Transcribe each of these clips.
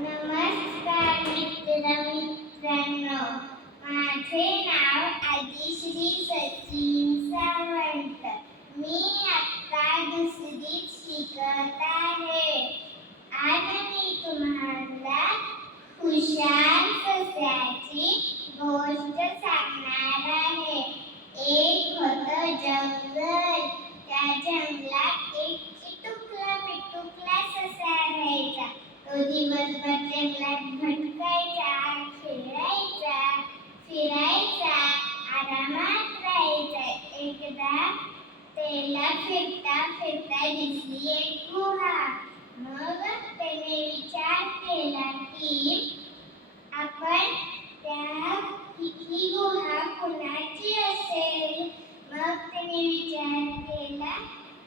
नमस्कार मित्रांनो, माझे नाव आदिश्री सचिन सावंत. मी आता दुसरीत शिकत आहे. आज मी तुम्हाला हुशार सस्याची गोष्ट सांगणार आहे. एक होतं जंगल. त्या जंगलात एक चिटुकला पिटुकला ससा राहायचा. तो दिवसभर जंगलात भटकायचा, खेळायचा, फिरायचा, आरामात राहायचा. एकदा त्याला फिरता फिरता दिसली एक गुहा. मग त्याने विचार केला की आपण ही गुहा कुणाची असेल. मग त्याने विचार केला,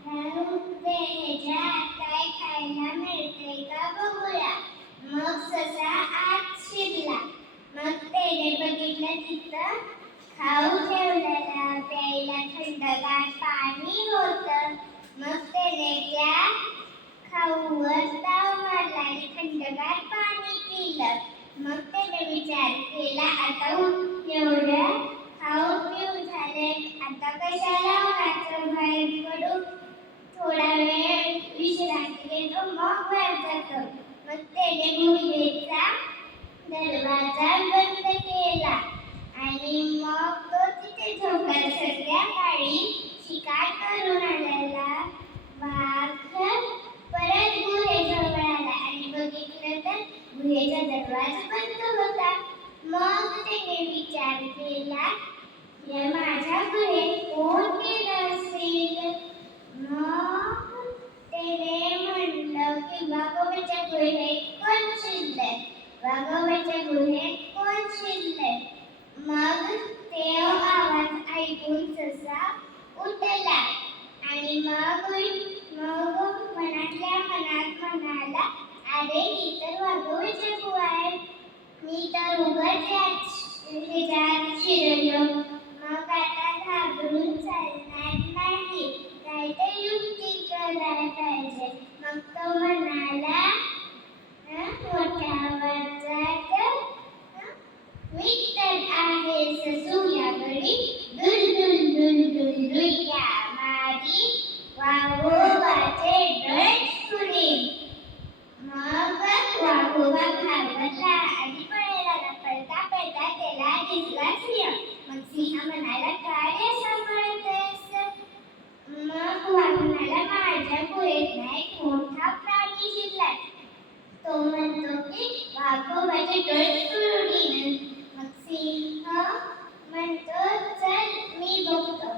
ह्याच्या काय खायला मिळते का बघूया. मग ससा आत शिरला. मग त्याने बघितलं तिथं खाऊ ठेवलेला, प्यायला थंडगार पाणी होतं. मग त्याने त्या खाऊवर ताव मारला आणि थंडगार पाणी पिलं. मग त्याने विचार केला, आता एवढं खाऊ पिऊ झाले, आता कशाला उन्हाचं बाहेर पडू. थोडा वेळ विश्रांती घेतो, मग वर जातो. मग त्याने गुहेचा दरवाजा बंद केला आणि मग तो तिथे झोपला. संध्याकाळी शिकार करून आलेला वाघ परत गुहेजवळ आला आणि बघितलं तर गुहेचा दरवाजा बंद होता. मग त्याने विचार केला, या माझ्या गुहेत कोण गेलं असेल. मग त्याने म्हणलं की वाघोबाच्या गुहेत कोण शिरलंय, वाघोबाच्या गुहेत कोण शिरलंय. मग ते आवाज ऐकून ससा उठला आणि मग मनातल्या मनात म्हणाला, अरे ही तर वाघोबाच्या गुहा आहे, मी तर उगाच ह्याच्यात शिरलो. मग आता घाबरून चालणार नाही, काहीतरी युक्ती करायला पाहिजे. मग तो म्हणाला, मोठ्या आवाजात, मी तर आहे ससूया गडी, दुल दुल दुल दुल दुल या मारी, वाघोबाचे डोळे फुडेल. मग वाघोबा घाबरला आणि पळायला लागला. पळता पळता त्याला दिसला सिंह. मग सिंह म्हणाला, काय असं पळतेस. मग वाघ म्हणाला, माझ्या गुहेत एक मोठा प्राणी शिरलाय, तो म्हणतो की वाघोबाचे डोळे फुडीन. मग सिंह म्हणतो, चल मी बघतो.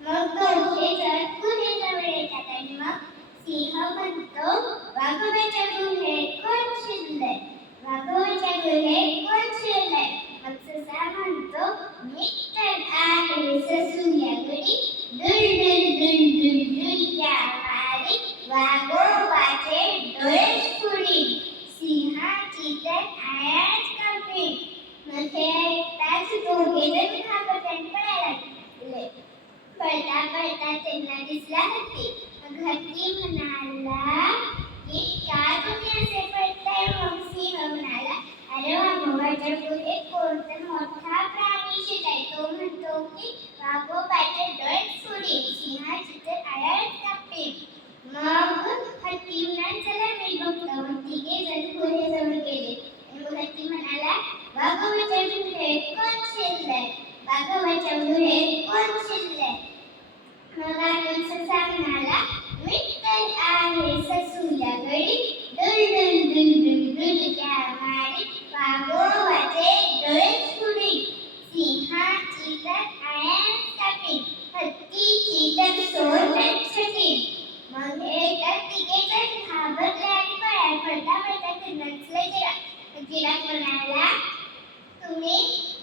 मग दोघे जण गुहेजवळ येतात आणि मग सिंह म्हणतो, वाघोबाच्या गुहेत कोण शिरलंय, वाघोबाच्या गुहेत कोण शिरलंय. मग ससा म्हणतो, मी तर आहे ससूया गडी, दुल दुल दुल दुल दुल या मारी, वाघोबाचे डोळे फुडीन. सिंहाची तर आयाच कापेल. मग हे ऐकताच दोघे जण घाबरताना पळायला लागले. पळता पळता त्यांना दिसला हत्ती. मग हत्ती म्हणाला की का तुम्ही असे पळताय. मग सिंह म्हणाला, अरे वाघोबाच्या गुहेत कोणता मोठा प्राणी शिरलाय, तो म्हणतो की वाघोबाचे डोळे फुडीन, सिंहाची तर आयाच कापेल. मग हत्ती म्हणाला, चला मी बघतो. मग तिघे जण गुहेजवळ गेले आणि मग हत्ती म्हणाला, वाघोबाच्या गुहेत कोण शिरलंय, वाघोबाच्या गुहेत कोण शिरलंय. मग अजून ससा म्हणाला, मी तर आहे ससूया गडी, दुल दुल दुल दुल दुल या मारी, वाघोबाचे डोळे फुडीन, सिंहाची तर आयाच कापेल, हत्तीची तर सोंड छटील. मग हे तर तिघे जण घाबरले आणि पळता पळता ते नचले जिराफ. जिराफ म्हणाला, तुम्ही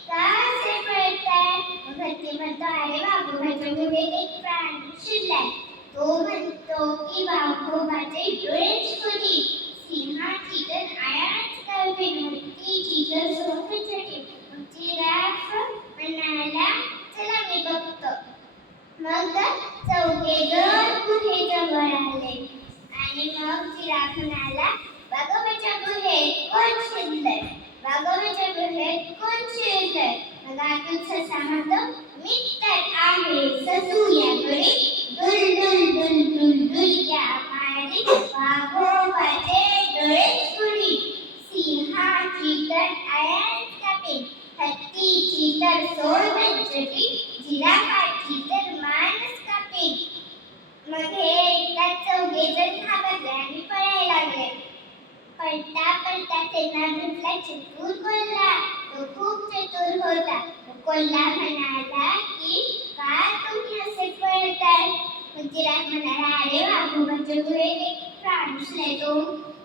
का असे पळताय. मग हत्ती म्हणतो, अरे वाघोबाच्या गुहेत एक प्राणी शिरलाय, तो म्हणतो की वाघोबाचे डोळेच फुडीन, सिंहाची तर आयाच कापेल, हत्तीची तर सोंड छटील. मग जिराफ म्हणाला, चला मी बघतो. मग चौघे जण गुहेजवळ आले आणि मग जिराफ म्हणाला, वाघोबाच्या गुहेत कोण मग आतून ससा म्हणतो मी तर आहे ससूयाकडे दुल दुल दुल दुल दुल या मारी वाघोबाचे डोळे सुरी सिंहाची तर आयांच कापे हत्तीची तर सोड पंचटी जिराफाची तर मानस कापे मग हे एकदाच चौघेजण घाबरले आणि पळायला लागले पळता पळता त्यांना भेटला चतुर कोल्हा तो खूप चतुर होता कोल्हा म्हणाला की का तुम्ही असे पळताय मग जिराफ म्हणाला अरे वाघोबाच्या गुहेत एक प्राणी असतो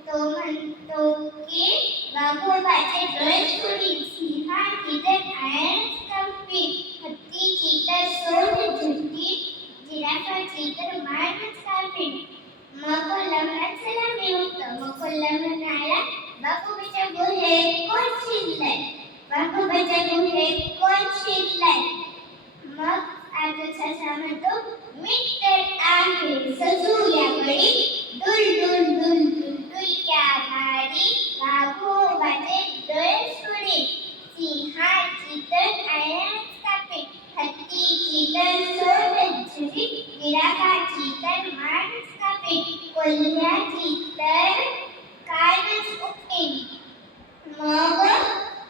तो म्हणतो की वाघोबाचे डोळे सोडील सिंहाची तर आयनच कंपी हत्तीची तर सोड झुटकी जिराफाची तर मानच कापी मग कोल्हा म्हणाला चला मी उठतो मग कोल्हा म्हणाला वाघोबाच्या गुहेत कोण शिरलंय वाघोबाच्या गुहेत कोण शिरलंय मग आता ससा म्हणतो मी तर आहे सजूयाकडे दुल दुल दुल दुल दुल या मारी वाघोबाचे डोळे सोडे सिंहाची तर आयनच कापे हत्तीची तर सोड झुरी जिराफाची तर मानच कापे कोल्ह्याची तर कानच उपटे मग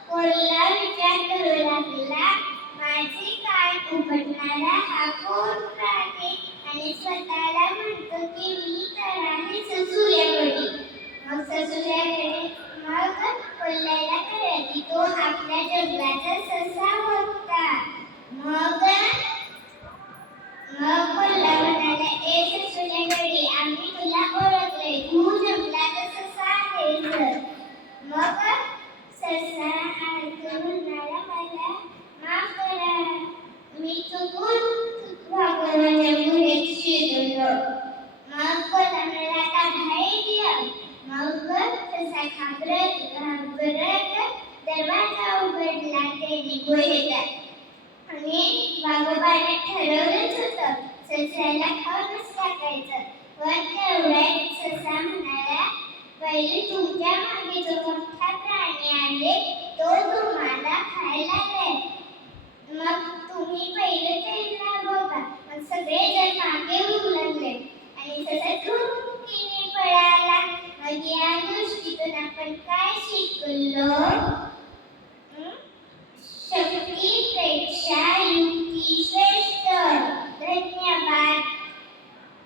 कोल्हा विचार करू लागला माझे कान उघडणारा हा कोण प्राणी आणि स्वतःला म्हणतो की मी तर आहे ससूर्याकडे मग ससूर्याकडे मग कोल्ह्याला कळलं की तो आपल्या जंगलाचा ससा होता मग कोल्हा म्हणाला ए ससूर्याकडे आम्ही तुला ओळखले तू जंगलाचा ससा आहेस मग ससा म्हणाला मला माफ करा मी चुकून वाघोबाच्या गुहेत शिरलो मग कोल्हा म्हणाला आता बाहेर ये मग ससा घाबरत दरवाजा उघडला त्यांनी गुहेचा आणि वाघोबाने ठरवलंच होतं सस्याला खाऊनच टाकायचं पण तेवढ्यात ससा म्हणाला पहिले तुमच्या मागे जो मोठा प्राणी आहे तो तुम्हाला खायला लागलाय मग तुम्ही पहिले त्याला बघा मग सगळे जण मागे होऊ लागले आणि ससा धुमकीने पळाला मग या गोष्टीतून आपण काय शिकलो